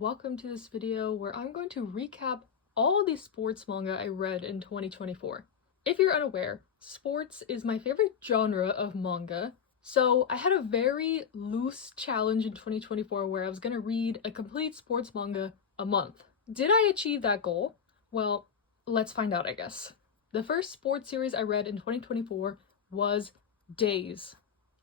welcome to this video where I'm going to recap all the sports manga I read in 2024. If you're unaware, sports is my favorite genre of manga, so I had a very loose challenge in 2024 where I was going to read a complete sports manga a month. Did I achieve that goal? Well, let's find out, I guess. The first sports series I read in 2024 was Days.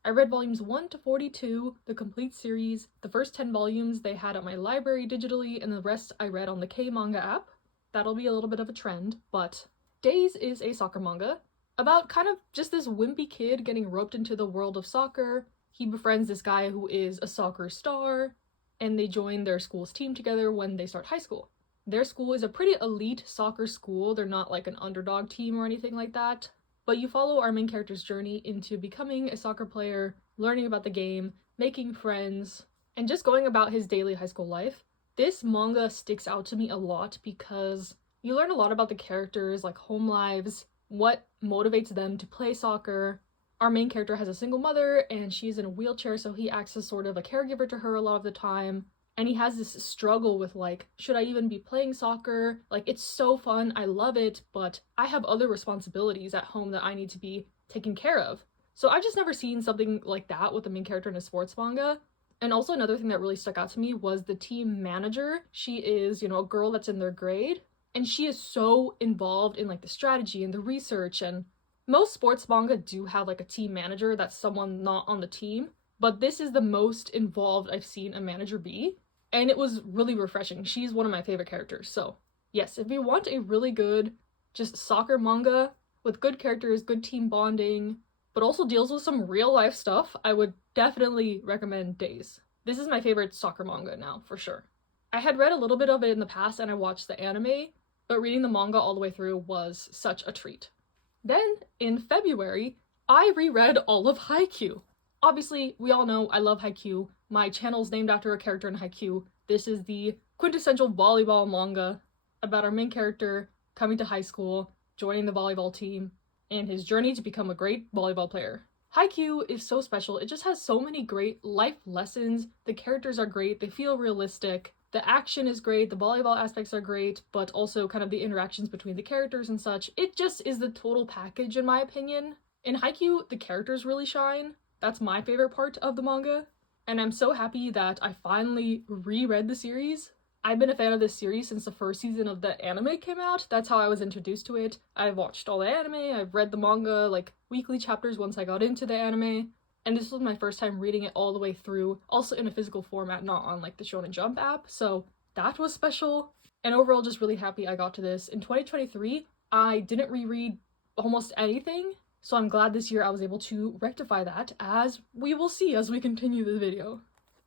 I read volumes 1 to 42, the complete series. The first 10 volumes they had at my library digitally, and the rest I read on the K-manga app. That'll be a little bit of a trend, but Days is a soccer manga about kind of just this wimpy kid getting roped into the world of soccer. He befriends this guy who is a soccer star, and they join their school's team together when they start high school. Their school is a pretty elite soccer school. They're not like an underdog team or anything like that. But you follow our main character's journey into becoming a soccer player, learning about the game, making friends, and just going about his daily high school life. This manga sticks out to me a lot because you learn a lot about the characters, like home lives, what motivates them to play soccer. Our main character has a single mother and she's in a wheelchair, so he acts as sort of a caregiver to her a lot of the time. And he has this struggle with like, should I even be playing soccer? Like, it's so fun, I love it, but I have other responsibilities at home that I need to be taken care of. So I've just never seen something like that with the main character in a sports manga. And also another thing that really stuck out to me was the team manager. She is, a girl that's in their grade, and she is so involved in like the strategy and the research. And most sports manga do have like a team manager that's someone not on the team, but this is the most involved I've seen a manager be. And it was really refreshing. She's one of my favorite characters. So yes, if you want a really good just soccer manga with good characters, good team bonding, but also deals with some real life stuff, I would definitely recommend Days. This is my favorite soccer manga now, for sure. I had read a little bit of it in the past and I watched the anime, but reading the manga all the way through was such a treat. Then, in February, I reread all of Haikyuu. Obviously, we all know I love Haikyuu. My channel's named after a character in Haikyuu. This is the quintessential volleyball manga about our main character coming to high school, joining the volleyball team, and his journey to become a great volleyball player. Haikyuu is so special. It just has so many great life lessons. The characters are great. They feel realistic. The action is great. The volleyball aspects are great, but also kind of the interactions between the characters and such. It just is the total package, in my opinion. In Haikyuu, the characters really shine. That's my favorite part of the manga. And I'm so happy that I finally reread the series. I've been a fan of this series since the first season of the anime came out. That's how I was introduced to it. I've watched all the anime, I've read the manga, like weekly chapters once I got into the anime. And this was my first time reading it all the way through, also in a physical format, not on like the Shonen Jump app. So that was special. And overall, just really happy I got to this. In 2023, I didn't reread almost anything. So I'm glad this year I was able to rectify that, as we will see as we continue the video.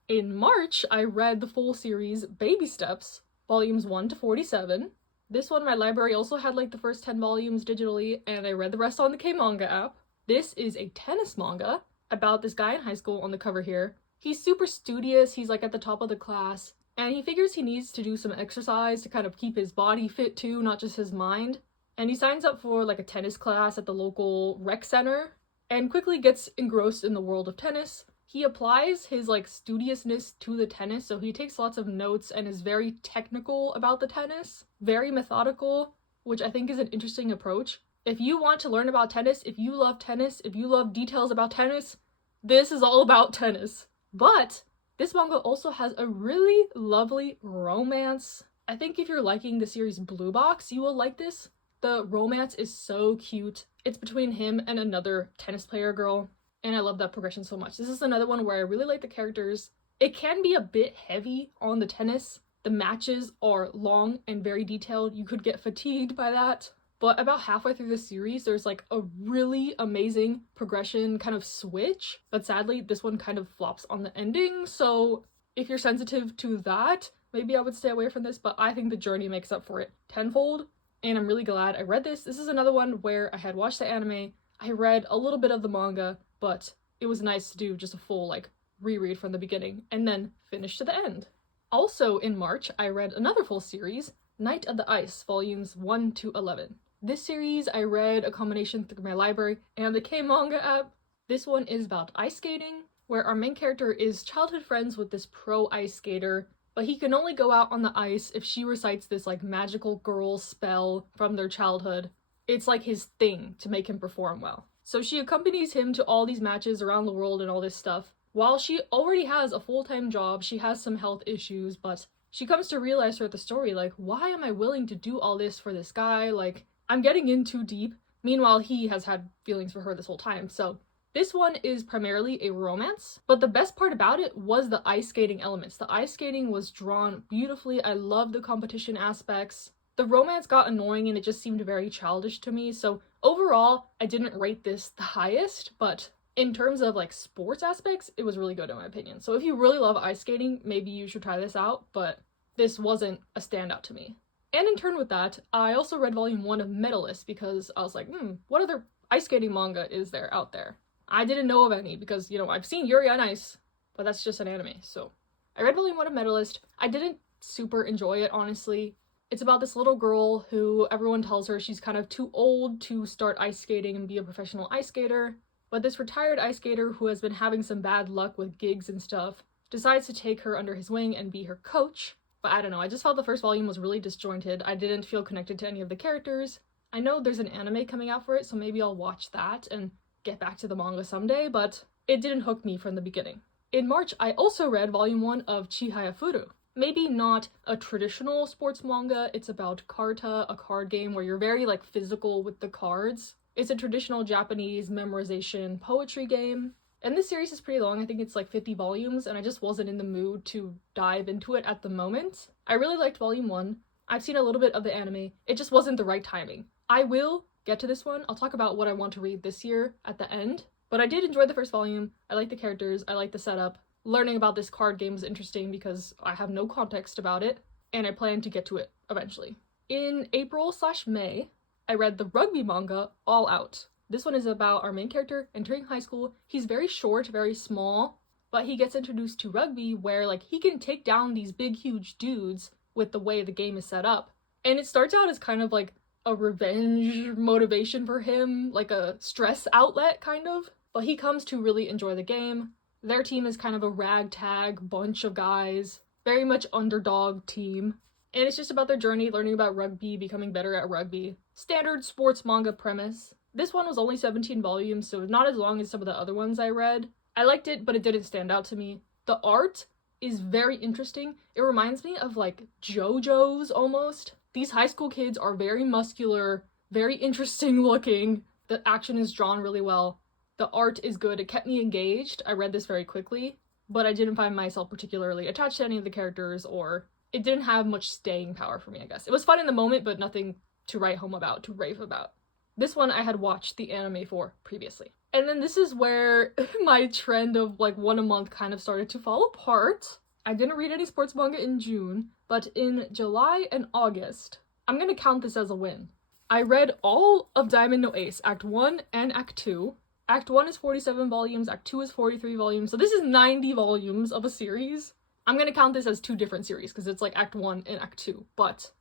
In March, I read the full series Baby Steps, volumes 1 to 47. This one, my library also had like the first 10 volumes digitally, and I read the rest on the K-manga app. This is a tennis manga about this guy in high school on the cover here. He's super studious, he's like at the top of the class, and he figures he needs to do some exercise to kind of keep his body fit too, not just his mind. And he signs up for like a tennis class at the local rec center and quickly gets engrossed in the world of tennis. He applies his like studiousness to the tennis, so he takes lots of notes and is very technical about the tennis, very methodical, which I think is an interesting approach. If you want to learn about tennis, if you love details about tennis, this is all about tennis. But this manga also has a really lovely romance. I think if you're liking the series Blue Box, you will like this. The romance is so cute. It's between him and another tennis player girl, and I love that progression so much. This is another one where I really like the characters. It can be a bit heavy on the tennis. The matches are long and very detailed. You could get fatigued by that. But about halfway through the series, there's like a really amazing progression kind of switch. But sadly, this one kind of flops on the ending. So if you're sensitive to that, maybe I would stay away from this, but I think the journey makes up for it tenfold. And I'm really glad I read this. This is another one where I had watched the anime, I read a little bit of the manga, but it was nice to do just a full like reread from the beginning and then finish to the end. Also in March, I read another full series, Night of the Ice, volumes 1 to 11. This series I read a combination through my library and the K-manga app. This one is about ice skating, where our main character is childhood friends with this pro ice skater but he can only go out on the ice if she recites this like magical girl spell from their childhood. It's like his thing to make him perform well. So she accompanies him to all these matches around the world and all this stuff. While she already has a full-time job, she has some health issues, but she comes to realize throughout the story, like, why am I willing to do all this for this guy? Like, I'm getting in too deep. Meanwhile, he has had feelings for her this whole time. So this one is primarily a romance, but the best part about it was the ice skating elements. The ice skating was drawn beautifully. I love the competition aspects. The romance got annoying and it just seemed very childish to me. So overall, I didn't rate this the highest, but in terms of like sports aspects, it was really good in my opinion. So if you really love ice skating, maybe you should try this out, but this wasn't a standout to me. And in turn with that, I also read volume 1 of Medalist because I was like, what other ice skating manga is there out there? I didn't know of any because, I've seen Yuri on Ice, but that's just an anime. So I read volume 1 of Medalist. I didn't super enjoy it, honestly. It's about this little girl who everyone tells her she's kind of too old to start ice skating and be a professional ice skater. But this retired ice skater who has been having some bad luck with gigs and stuff decides to take her under his wing and be her coach. But I don't know, I just felt the first volume was really disjointed. I didn't feel connected to any of the characters. I know there's an anime coming out for it, so maybe I'll watch that and get back to the manga someday, but it didn't hook me from the beginning. In March, I also read volume 1 of Chihaya Furu. Maybe not a traditional sports manga, it's about Karta, a card game where you're very like physical with the cards. It's a traditional Japanese memorization poetry game. And this series is pretty long, I think it's like 50 volumes, and I just wasn't in the mood to dive into it at the moment. I really liked volume 1. I've seen a little bit of the anime. It just wasn't the right timing. I will get to this one. I'll talk about what I want to read this year at the end. But I did enjoy the first volume. I like the characters. I like the setup. Learning about this card game is interesting because I have no context about it, and I plan to get to it eventually. In April/May, I read the rugby manga All Out. This one is about our main character entering high school. He's very short, very small, but he gets introduced to rugby where like he can take down these big huge dudes with the way the game is set up. And it starts out as kind of like a revenge motivation for him, like a stress outlet kind of, but he comes to really enjoy the game. Their team is kind of a ragtag bunch of guys, very much underdog team. And it's just about their journey, learning about rugby, becoming better at rugby. Standard sports manga premise. This one was only 17 volumes, so not as long as some of the other ones I read. I liked it, but it didn't stand out to me. The art is very interesting. It reminds me of like JoJo's almost. These high school kids are very muscular, very interesting looking. The action is drawn really well. The art is good. It kept me engaged. I read this very quickly, but I didn't find myself particularly attached to any of the characters, or it didn't have much staying power for me, I guess. It was fun in the moment, but nothing to write home about, to rave about. This one I had watched the anime for previously. And then this is where my trend of like one a month kind of started to fall apart. I didn't read any sports manga in June, but in July and August, I'm gonna count this as a win. I read all of Diamond no Ace, Act 1 and Act 2. Act 1 is 47 volumes, Act 2 is 43 volumes, so this is 90 volumes of a series. I'm gonna count this as two different series because it's like Act 1 and Act 2, but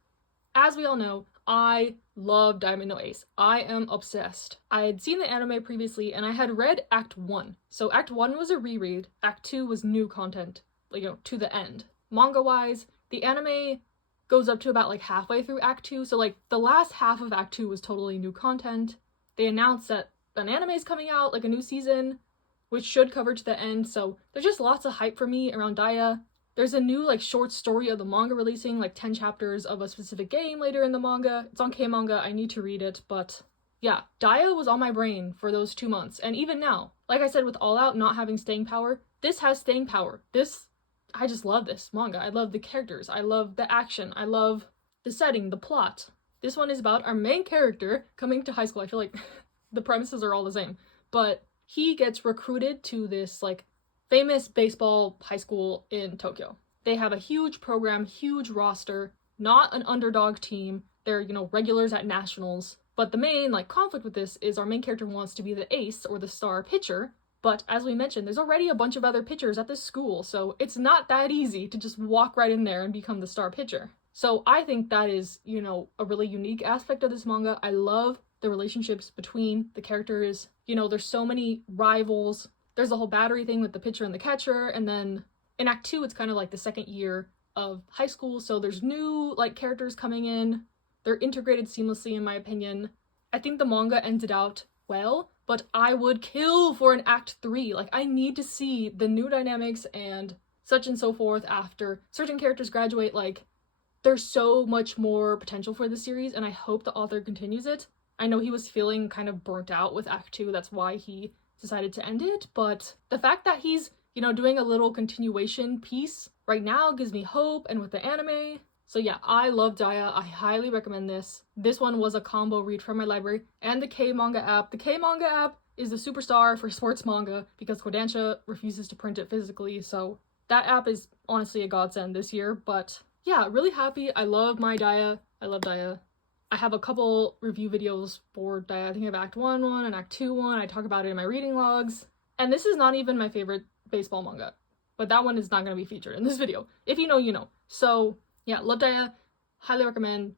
as we all know, I love Diamond no Ace. I am obsessed. I had seen the anime previously and I had read Act 1. So Act 1 was a reread, Act 2 was new content, to the end. Manga-wise, the anime goes up to about like halfway through Act 2, so like the last half of Act 2 was totally new content. They announced that an anime is coming out, like a new season, which should cover to the end, so there's just lots of hype for me around Daya. There's a new like short story of the manga releasing, like 10 chapters of a specific game later in the manga. It's on K-Manga, I need to read it, but yeah, Daya was on my brain for those 2 months, and even now, like I said with All Out not having staying power, this has staying power. I just love this manga. I love the characters, I love the action, I love the setting, the plot. This one is about our main character coming to high school. I feel like the premises are all the same, but he gets recruited to this like famous baseball high school in Tokyo. They have a huge program, huge roster, not an underdog team. They're, regulars at nationals. But the main conflict with this is our main character wants to be the ace or the star pitcher. But as we mentioned, there's already a bunch of other pitchers at this school, so it's not that easy to just walk right in there and become the star pitcher. So I think that is, a really unique aspect of this manga. I love the relationships between the characters. There's so many rivals. There's the whole battery thing with the pitcher and the catcher, and then in Act 2, it's kind of like the second year of high school, so there's new like characters coming in. They're integrated seamlessly in my opinion. I think the manga ended out well, but I would kill for an act 3. Like, I need to see the new dynamics and such and so forth after certain characters graduate. Like, there's so much more potential for this series, and I hope the author continues it. I know he was feeling kind of burnt out with act 2, that's why he decided to end it, but the fact that he's, you know, doing a little continuation piece right now gives me hope, and with the anime. So yeah, I love Daya. I highly recommend this. This one was a combo read from my library and the K-manga app. The K-manga app is the superstar for sports manga because Kodansha refuses to print it physically, so that app is honestly a godsend this year. But yeah, really happy. I love my Daya. I love Daya. I have a couple review videos for Daya. I think I have Act 1 one and Act 2 one. I talk about it in my reading logs. And this is not even my favorite baseball manga, but that one is not going to be featured in this video. If you know, you know. So yeah, love Daya. Highly recommend.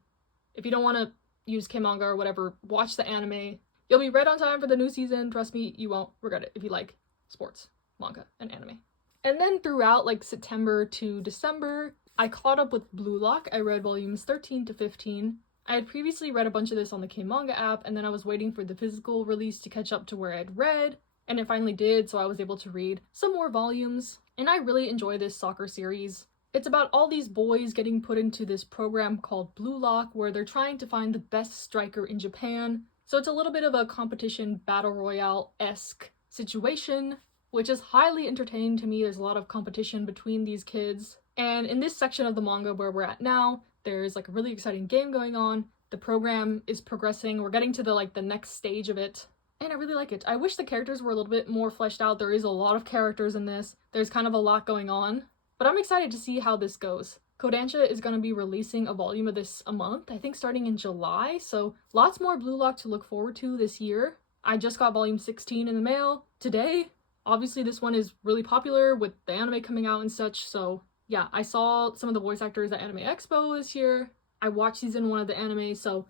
If you don't want to use K-manga or whatever, watch the anime. You'll be right on time for the new season. Trust me, you won't regret it if you like sports, manga, and anime. And then throughout like September to December, I caught up with Blue Lock. I read volumes 13 to 15. I had previously read a bunch of this on the K-manga app, and then I was waiting for the physical release to catch up to where I'd read, and it finally did, so I was able to read some more volumes. And I really enjoy this soccer series. It's about all these boys getting put into this program called Blue Lock, where they're trying to find the best striker in Japan. So it's a little bit of a competition battle royale-esque situation, which is highly entertaining to me. There's a lot of competition between these kids. And in this section of the manga where we're at now, there's like a really exciting game going on. The program is progressing. We're getting to the next stage of it. And I really like it. I wish the characters were a little bit more fleshed out. There is a lot of characters in this. There's kind of a lot going on. But I'm excited to see how this goes. Kodansha is going to be releasing a volume of this a month, I think starting in July, so lots more Blue Lock to look forward to this year. I just got volume 16 in the mail today. Obviously this one is really popular with the anime coming out and such, so yeah, I saw some of the voice actors at Anime Expo this year. I watched season 1 of the anime, so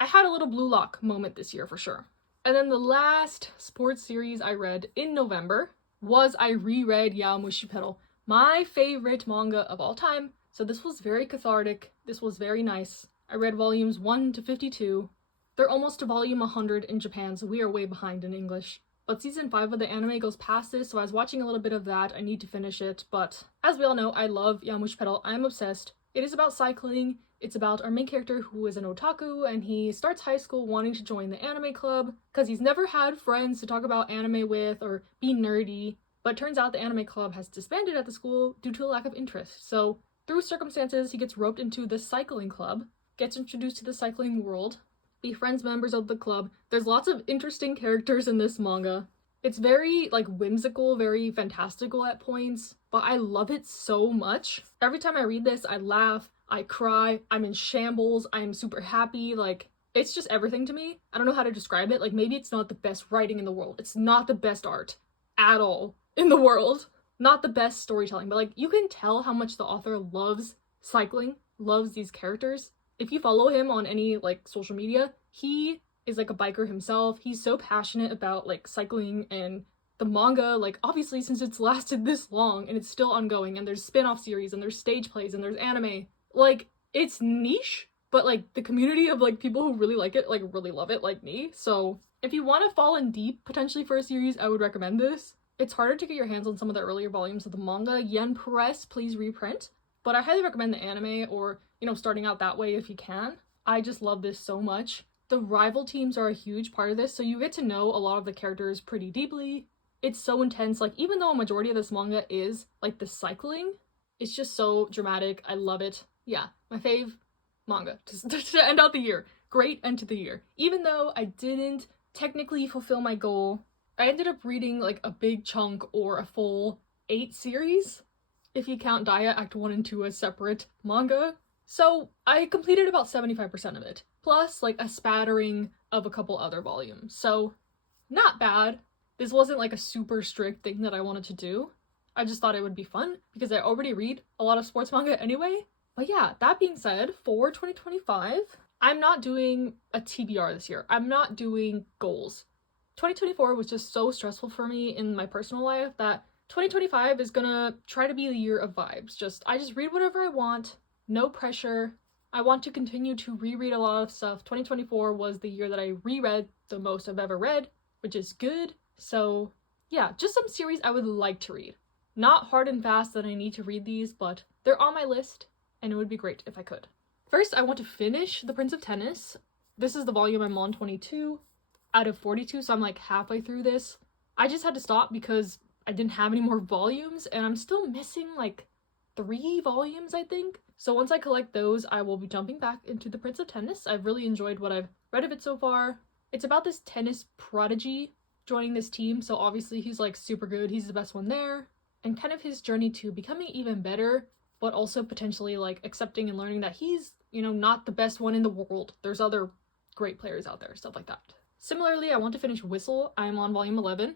I had a little Blue Lock moment this year for sure. And then the last sports series I read in November was I reread Yaomushi Pedal, my favorite manga of all time. So this was very cathartic. This was very nice. I read volumes 1 to 52. They're almost to volume 100 in Japan, so we are way behind in English. But season 5 of the anime goes past this, so I was watching a little bit of that. I need to finish it, but as we all know, I love Yaomushi Pedal. I'm obsessed. It is about cycling. It's about our main character who is an otaku, and he starts high school wanting to join the anime club because he's never had friends to talk about anime with or be nerdy. But turns out the anime club has disbanded at the school due to a lack of interest. So through circumstances, he gets roped into the cycling club, gets introduced to the cycling world, befriends members of the club. There's lots of interesting characters in this manga. It's very whimsical, very fantastical at points, but I love it so much. Every time I read this, I laugh, I cry, I'm in shambles, I'm super happy. It's just everything to me. I don't know how to describe it. Maybe it's not the best writing in the world. It's not the best art at all in the world. Not the best storytelling, but you can tell how much the author loves cycling, loves these characters. If you follow him on any social media, he is a biker himself. He's so passionate about cycling, and the manga, obviously since it's lasted this long and it's still ongoing, and there's spin-off series and there's stage plays and there's anime, it's niche, but the community of people who really like it really love it, like me. So if you want to fall in deep potentially for a series, I would recommend this. It's harder to get your hands on some of the earlier volumes of the manga. Yen Press, please reprint. But I highly recommend the anime, or, starting out that way if you can. I just love this so much. The rival teams are a huge part of this, so you get to know a lot of the characters pretty deeply. It's so intense. Even though a majority of this manga is, the cycling, it's just so dramatic. I love it. Yeah, my fave manga to end out the year. Great end to the year. Even though I didn't technically fulfill my goal, I ended up reading a big chunk or a full 8 series, if you count Daya Act 1 and 2 as separate manga. So I completed about 75% of it, plus a spattering of a couple other volumes. So not bad. This wasn't a super strict thing that I wanted to do. I just thought it would be fun because I already read a lot of sports manga anyway. But yeah, that being said, for 2025, I'm not doing a TBR this year. I'm not doing goals. 2024 was just so stressful for me in my personal life that 2025 is gonna try to be the year of vibes. I just read whatever I want, no pressure. I want to continue to reread a lot of stuff. 2024 was the year that I reread the most I've ever read, which is good. So yeah, just some series I would like to read. Not hard and fast that I need to read these, but they're on my list, and it would be great if I could. First, I want to finish The Prince of Tennis. This is the volume I'm on, 22 out of 42, so I'm like halfway through this. I just had to stop because I didn't have any more volumes, and I'm still missing like 3 volumes, I think. So once I collect those, I will be jumping back into The Prince of Tennis. I've really enjoyed what I've read of it so far. It's about this tennis prodigy joining this team, so obviously he's like super good, he's the best one there, and kind of his journey to becoming even better, but also potentially like accepting and learning that he's, you know, not the best one in the world. There's other great players out there, stuff like that. Similarly, I want to finish Whistle. I'm on volume 11.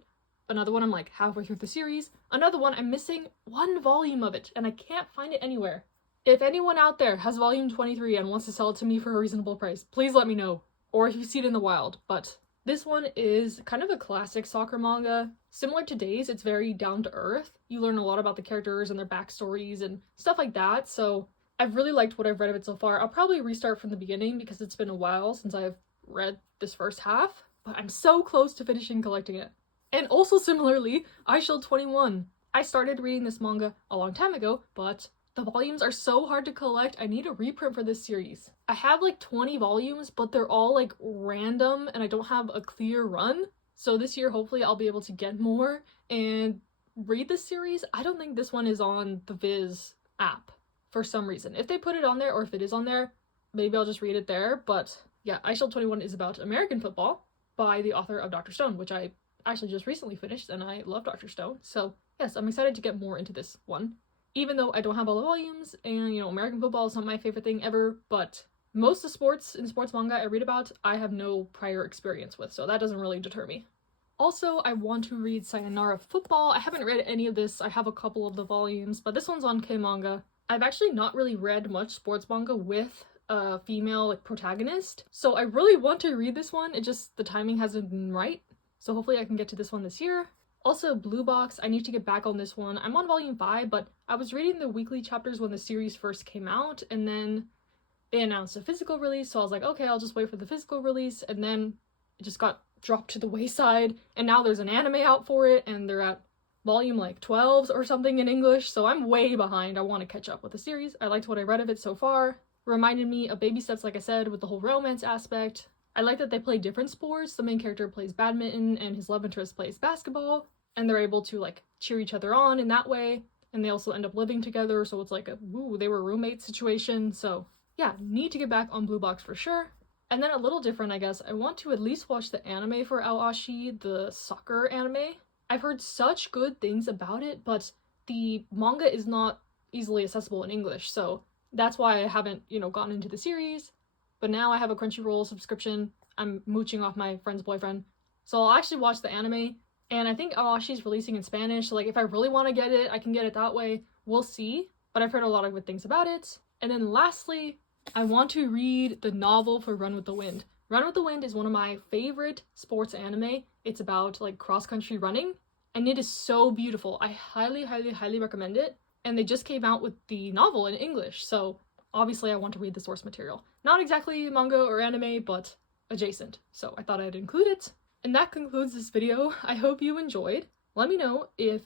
Another one I'm like halfway through the series. Another one I'm missing 1 volume of it, and I can't find it anywhere. If anyone out there has volume 23 and wants to sell it to me for a reasonable price, please let me know. Or if you see it in the wild. But this one is kind of a classic soccer manga. Similar to Days, it's very down to earth. You learn a lot about the characters and their backstories and stuff like that, so I've really liked what I've read of it so far. I'll probably restart from the beginning because it's been a while since I've read this first half, but I'm so close to finishing collecting it. And also similarly, Eyeshield 21. I started reading this manga a long time ago, but the volumes are so hard to collect. I need a reprint for this series. I have like 20 volumes, but they're all like random and I don't have a clear run. So this year, hopefully I'll be able to get more and read this series. I don't think this one is on the Viz app for some reason. If they put it on there, or if it is on there, maybe I'll just read it there. But yeah, Eyeshield 21 is about American football by the author of Dr. Stone, which I actually just recently finished, and I love Dr. Stone. So yes, I'm excited to get more into this one. Even though I don't have all the volumes, and, you know, American football is not my favorite thing ever, but most of sports manga I read about, I have no prior experience with, so that doesn't really deter me. Also, I want to read Sayonara Football. I haven't read any of this. I have a couple of the volumes, but this one's on K-manga. I've actually not really read much sports manga with a female like protagonist, so I really want to read this one. It just, the timing hasn't been right, so hopefully I can get to this one this year. Also, Blue Box, I need to get back on this one. I'm on volume 5, but I was reading the weekly chapters when the series first came out, and then they announced a physical release, so I was like, okay, I'll just wait for the physical release, and then it just got dropped to the wayside, and now there's an anime out for it, and they're at volume like 12 or something in English, so I'm way behind. I want to catch up with the series. I liked what I read of it so far. Reminded me of Baby Steps, like I said, with the whole romance aspect. I like that they play different sports. The main character plays badminton, and his love interest plays basketball, and they're able to like cheer each other on in that way, and they also end up living together, so it's like a, ooh, they were roommates situation. So yeah, need to get back on Blue Box for sure. And then a little different, I guess, I want to at least watch the anime for Aoashi, the soccer anime. I've heard such good things about it, but the manga is not easily accessible in English, so that's why I haven't, you know, gotten into the series. But now I have a Crunchyroll subscription. I'm mooching off my friend's boyfriend, so I'll actually watch the anime. And I think Awashi's releasing in Spanish, so like if I really want to get it, I can get it that way. We'll see, but I've heard a lot of good things about it. And then lastly, I want to read the novel for Run with the Wind. Run with the Wind is one of my favorite sports anime. It's about like cross-country running, and it is so beautiful. I highly, highly, highly recommend it. And they just came out with the novel in English, so obviously I want to read the source material. Not exactly manga or anime, but adjacent, so I thought I'd include it. And that concludes this video. I hope you enjoyed. Let me know if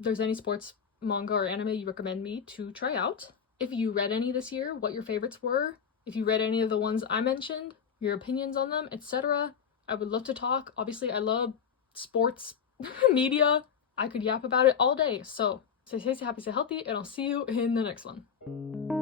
there's any sports manga or anime you recommend me to try out. If you read any this year, what your favorites were. If you read any of the ones I mentioned, your opinions on them, etc. I would love to talk. Obviously, I love sports media. I could yap about it all day. So stay safe, stay happy, stay healthy, and I'll see you in the next one.